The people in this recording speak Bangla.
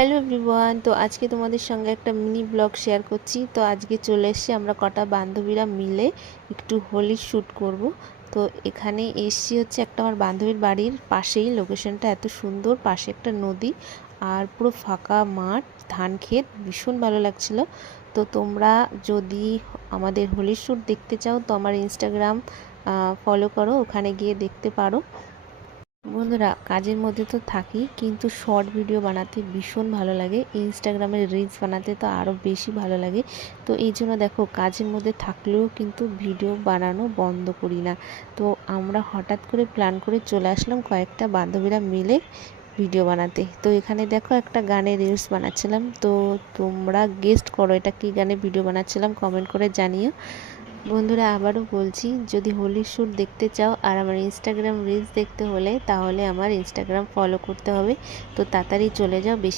হ্যালো এভরিওয়ান, তো আজকে তোমাদের সঙ্গে একটা মিনি ব্লগ শেয়ার করছি। তো আজকে চলে এসেছি আমরা কটা বান্ধবীরা মিলে একটু হোলি শ্যুট করব। তো এখানে এসছি হচ্ছে একটা আমার বান্ধবীর বাড়ির পাশেই, লোকেশনটা এত সুন্দর, পাশে একটা নদী আর পুরো ফাঁকা মাঠ, ধান ক্ষেত, ভীষণ ভালো লাগছিল। তো তোমরা যদি আমাদের হোলি শ্যুট দেখতে চাও তো আমার ইনস্টাগ্রাম ফলো করো, ওখানে গিয়ে দেখতে পারো। বন্ধুরা, কাজের মধ্যে তো থাকি, কিন্তু শর্ট ভিডিও বানাতে ভীষণ ভালো লাগে, ইনস্টাগ্রামের রিলস বানাতে তো আরও বেশি ভালো লাগে। তো এই জন্য দেখো, কাজের মধ্যে থাকলেও কিন্তু ভিডিও বানানো বন্ধ করি না। তো আমরা হঠাৎ করে প্ল্যান করে চলে আসলাম কয়েকটা বান্ধবীরা মিলে ভিডিও বানাতে। তো এখানে দেখো একটা গানে রিলস বানাচ্ছিলাম। তো তোমরা গেস্ট করো এটা কী গানে ভিডিও বানাচ্ছিলাম, কমেন্ট করে জানিও। বন্ধুরা, আবারও বলছি, যদি হোলির শ্যুট দেখতে চাও আর আমার ইনস্টাগ্রাম রিলস দেখতে হলে তাহলে আমার ইনস্টাগ্রাম ফলো করতে হবে। তো তাড়াতাড়ি চলে যাও, বেশি